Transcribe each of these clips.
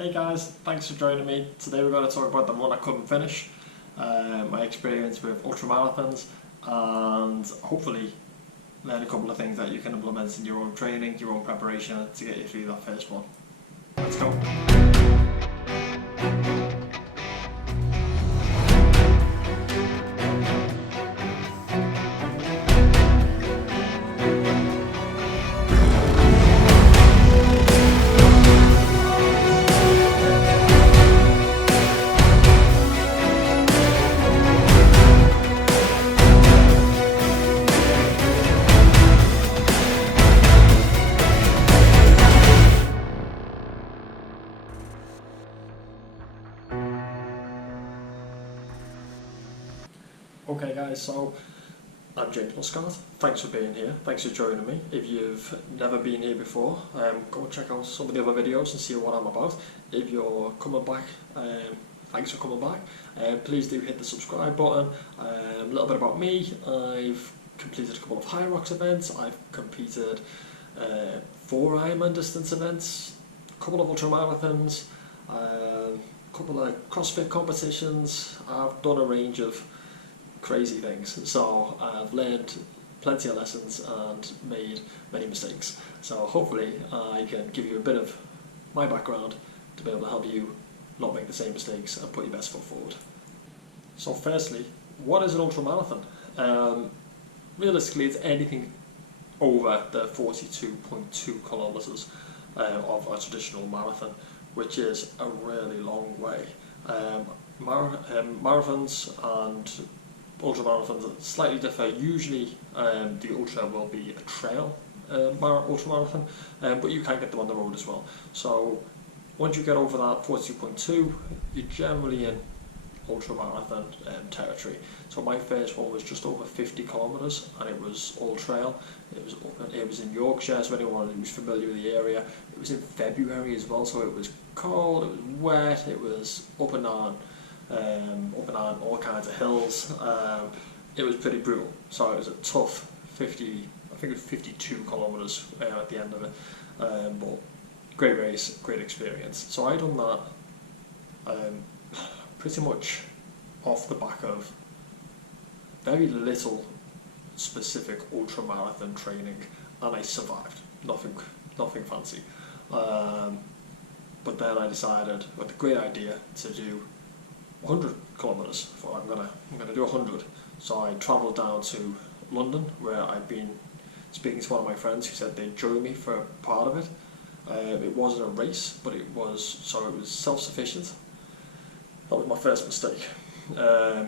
Hey guys, thanks for joining me. Today we're going to talk about the one I couldn't finish, my experience with ultramarathons, and hopefully learn a couple of things that you can implement in your own training, your own preparation to get you through that first one. Let's go. Okay guys, so I'm James Muscat. Thanks for being here, thanks for joining me. If you've never been here before, go check out some of the other videos and see what I'm about. If you're coming back, thanks for coming back. Please do hit the subscribe button. A little bit about me: I've completed a couple of High Rocks events, I've competed 4 Ironman distance events, a couple of ultramarathons, a couple of CrossFit competitions. I've done a range of crazy things, so I've learned plenty of lessons and made many mistakes. So hopefully I can give you a bit of my background to be able to help you not make the same mistakes and put your best foot forward. So firstly, what is an ultramarathon? Realistically, it's anything over the 42.2 kilometers of a traditional marathon, which is a really long way. Marathons and ultramarathons slightly differ. Usually the ultra will be a trail ultramarathon, but you can get them on the road as well. So once you get over that 42.2, you're generally in ultramarathon territory. So my first one was just over 50 kilometers, and it was all trail. It was in Yorkshire, so anyone who's familiar with the area. It was in February as well, so it was cold, it was wet, it was up and down all kinds of hills. It was pretty brutal, so it was a tough 50, I think it was 52 kilometers at the end of it, but great race, great experience. So I done that pretty much off the back of very little specific ultramarathon training, and I survived. Nothing fancy, but then I decided with the great idea to do 100 kilometers. I thought I'm gonna do 100. So I travelled down to London, where I'd been speaking to one of my friends who said they'd join me for part of it. It wasn't a race, but it was self-sufficient. That was my first mistake. I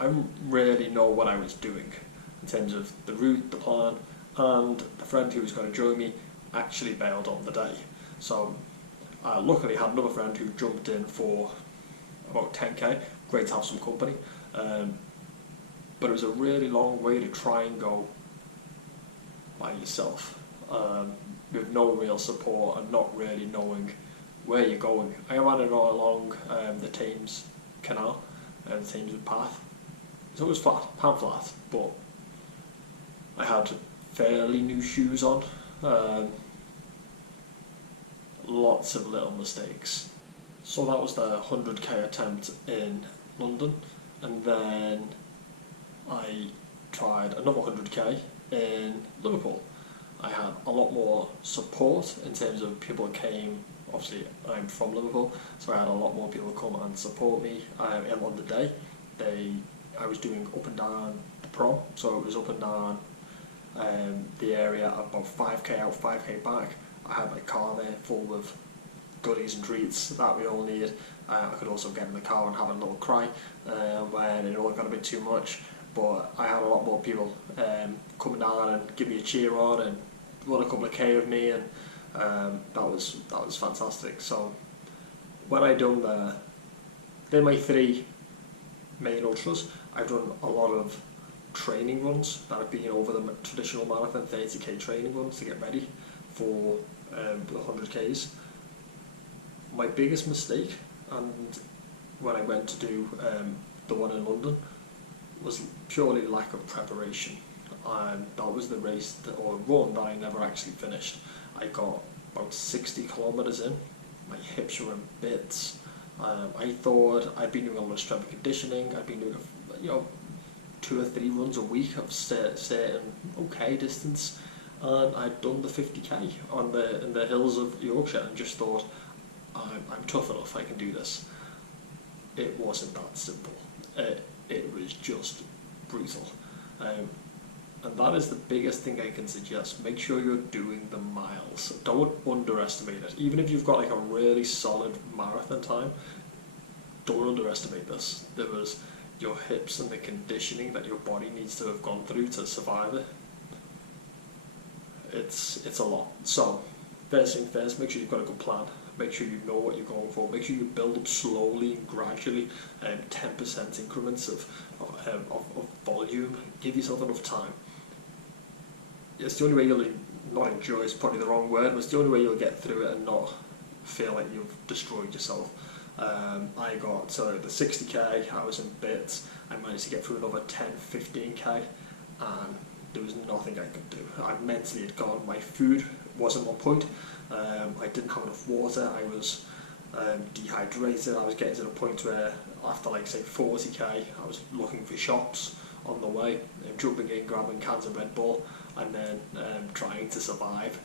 didn't really know what I was doing in terms of the route, the plan, and the friend who was going to join me actually bailed on the day. So I luckily had another friend who jumped in for about 10k. Great to have some company, but it was a really long way to try and go by yourself, with no real support and not really knowing where you're going. I ran it all along the Thames Canal, the Thames path, so it was pan flat, but I had fairly new shoes on, lots of little mistakes. So that was the 100k attempt in London, and then I tried another 100k in Liverpool. I had a lot more support in terms of people that came. Obviously I'm from Liverpool, so I had a lot more people come and support me. And on the day, I was doing up and down the prom, so it was up and down the area, about 5k out, 5k back. I had my car there full of goodies and treats that we all need. I could also get in the car and have a little cry when it all got a bit too much, but I had a lot more people coming down and give me a cheer on and run a couple of k with me, and that was fantastic. So when I done they're my 3 main ultras. I've done a lot of training runs that have been over the traditional marathon 30k training runs to get ready for the 100ks. My biggest mistake, and when I went to do the one in London, was purely lack of preparation. And that was the race or run that I never actually finished. I got about 60 kilometers in, my hips were in bits. I thought I'd been doing a lot of strength and conditioning. I'd been doing, 2 or 3 runs a week of certain okay distance, and I'd done the 50k in the hills of Yorkshire, and just thought, I'm tough enough, I can do this. It wasn't that simple. It was just brutal. And that is the biggest thing I can suggest. Make sure you're doing the miles. Don't underestimate it. Even if you've got like a really solid marathon time, don't underestimate this. There was your hips and the conditioning that your body needs to have gone through to survive it. It's a lot. So, first thing first, make sure you've got a good plan. Make sure you know what you're going for. Make sure you build up slowly and gradually, 10% increments of volume. Give yourself enough time. It's the only way you'll not enjoy, is probably the wrong word, but it's the only way you'll get through it and not feel like you've destroyed yourself. I got to the 60k, I was in bits. I managed to get through another 10, 15k, and there was nothing I could do. I mentally had gone. My food wasn't on point. I didn't have enough water. I was dehydrated. I was getting to the point where after like say 40k, I was looking for shops on the way, jumping in, grabbing cans of Red Bull, and then trying to survive.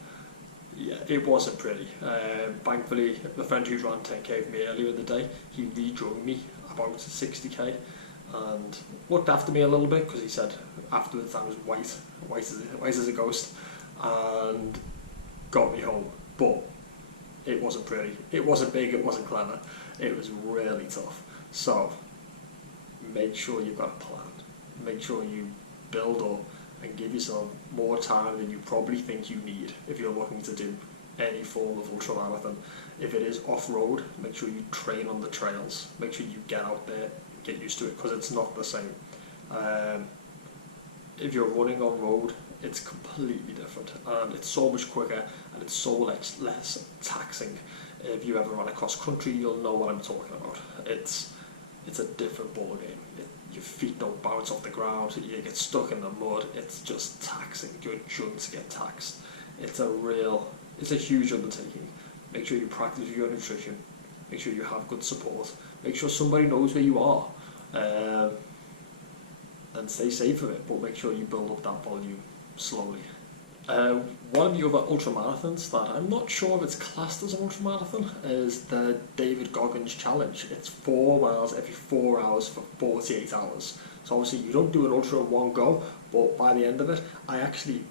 Yeah, it wasn't pretty. Thankfully, the friend who ran 10k with me earlier in the day, he rejoined me about 60k and looked after me a little bit, because he said afterwards I was white as a ghost, and got me home. But it wasn't pretty. It wasn't big. It wasn't clever. It was really tough. So make sure you've got a plan. Make sure you build up and give yourself more time than you probably think you need if you're looking to do any form of ultramarathon. If it is off-road, make sure you train on the trails. Make sure you get out there, get used to it, because it's not the same. If you're running on road, it's completely different, and it's so much quicker, and it's so less taxing. If you ever run across country, you'll know what I'm talking about. It's a different ball game. Your feet don't bounce off the ground, you get stuck in the mud. It's just taxing. Your joints get taxed. It's a huge undertaking. Make sure you practice your nutrition. Make sure you have good support. Make sure somebody knows where you are, and stay safe with it. But make sure you build up that volume slowly. One of the other ultramarathons that I'm not sure if it's classed as an ultramarathon is the David Goggins challenge. It's 4 miles every 4 hours for 48 hours. So obviously you don't do an ultra in one go, but by the end of it, I actually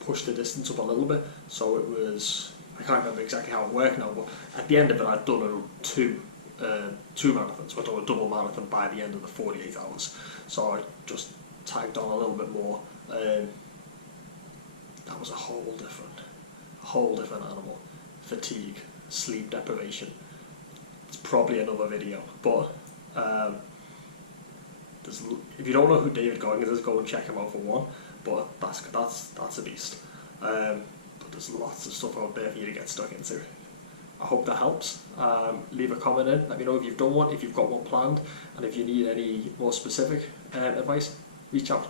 pushed the distance up a little bit. So it was, I can't remember exactly how it worked now, but at the end of it, I'd done two marathons. I'd done a double marathon by the end of the 48 hours. So I just tagged on a little bit more. That was a whole different animal. Fatigue, sleep deprivation. It's probably another video, but if you don't know who David Goggins is, go and check him out for one. But that's a beast. But there's lots of stuff out there for you to get stuck into. I hope that helps. Leave a comment in. Let me know if you've done one, if you've got one planned, and if you need any more specific advice, reach out.